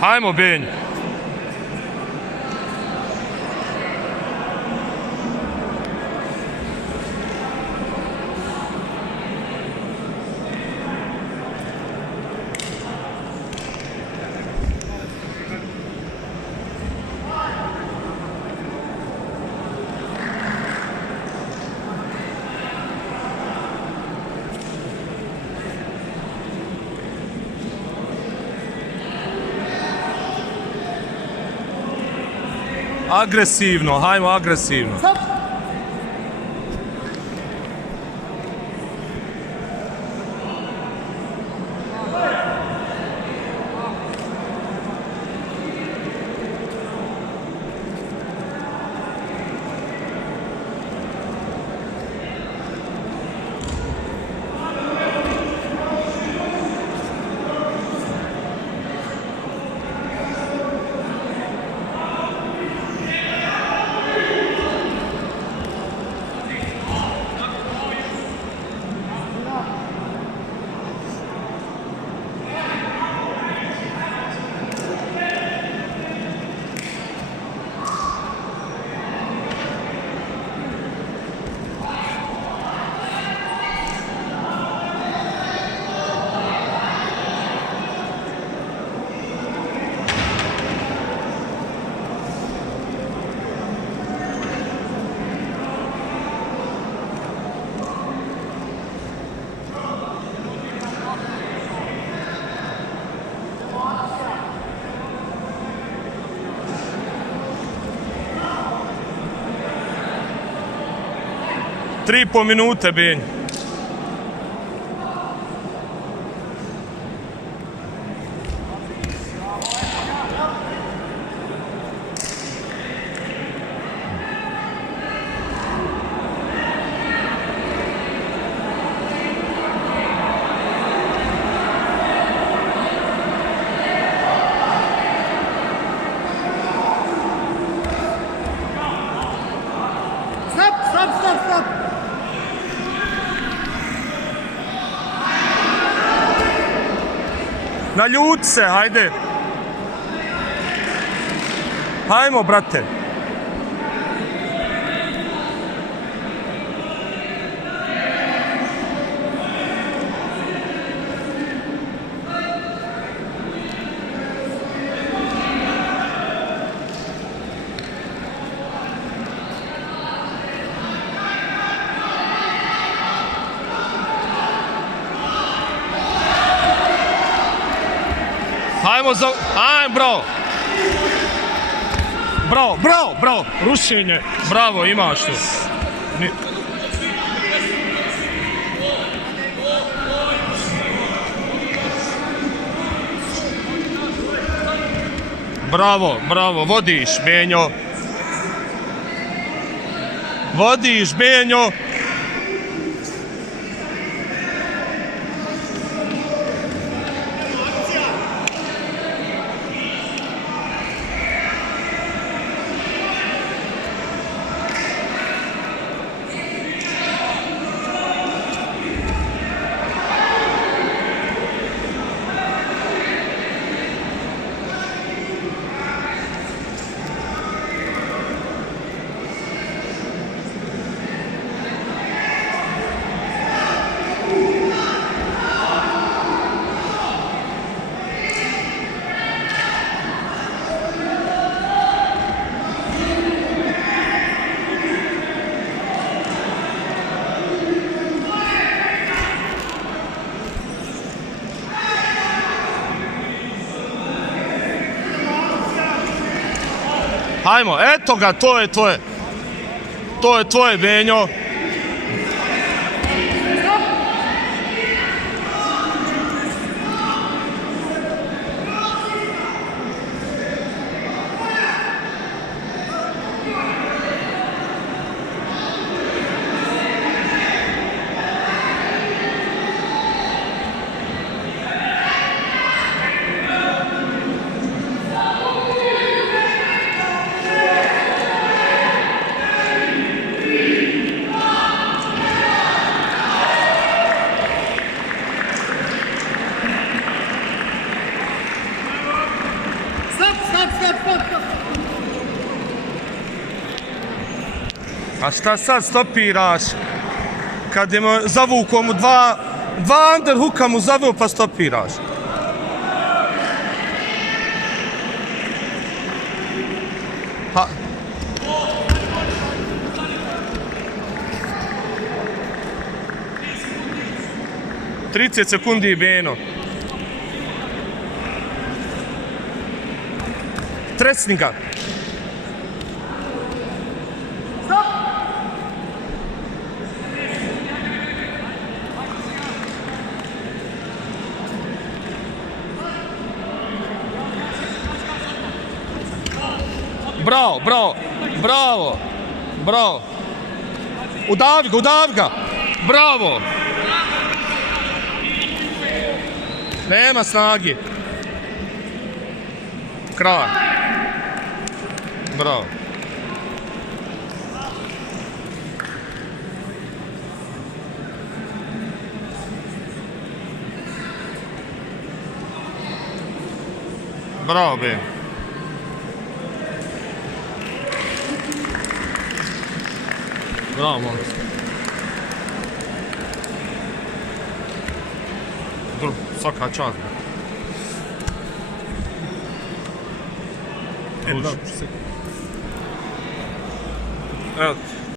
Hajmo, Benj. Agresivno, hajmo agresivno. Stop! Tri po minute, Benj. Stop, stop, stop, stop! Naljuti se, hajde. Hajmo, brate. Hajmo za... Ajmo, bro! Bravo, bravo, bravo! Rušenje! Bravo, imaš to. Bravo, bravo, vodiš, Benjo. Vodiš, Benjo. Hajmo, eto ga, to je tvoje. To je tvoje, Benjo. stop. A šta sad stopiraš? Kad je zavukao mu dva underhooka mu zaveo pa stopiraš. Ha. Trideset sekundi Beno. Tresni ga. Bravo. Udavi ga. Bravo. Nema snagi. Kraj. Bravo. Bravo, be. Bravo, molim. Svaka čast. Evo.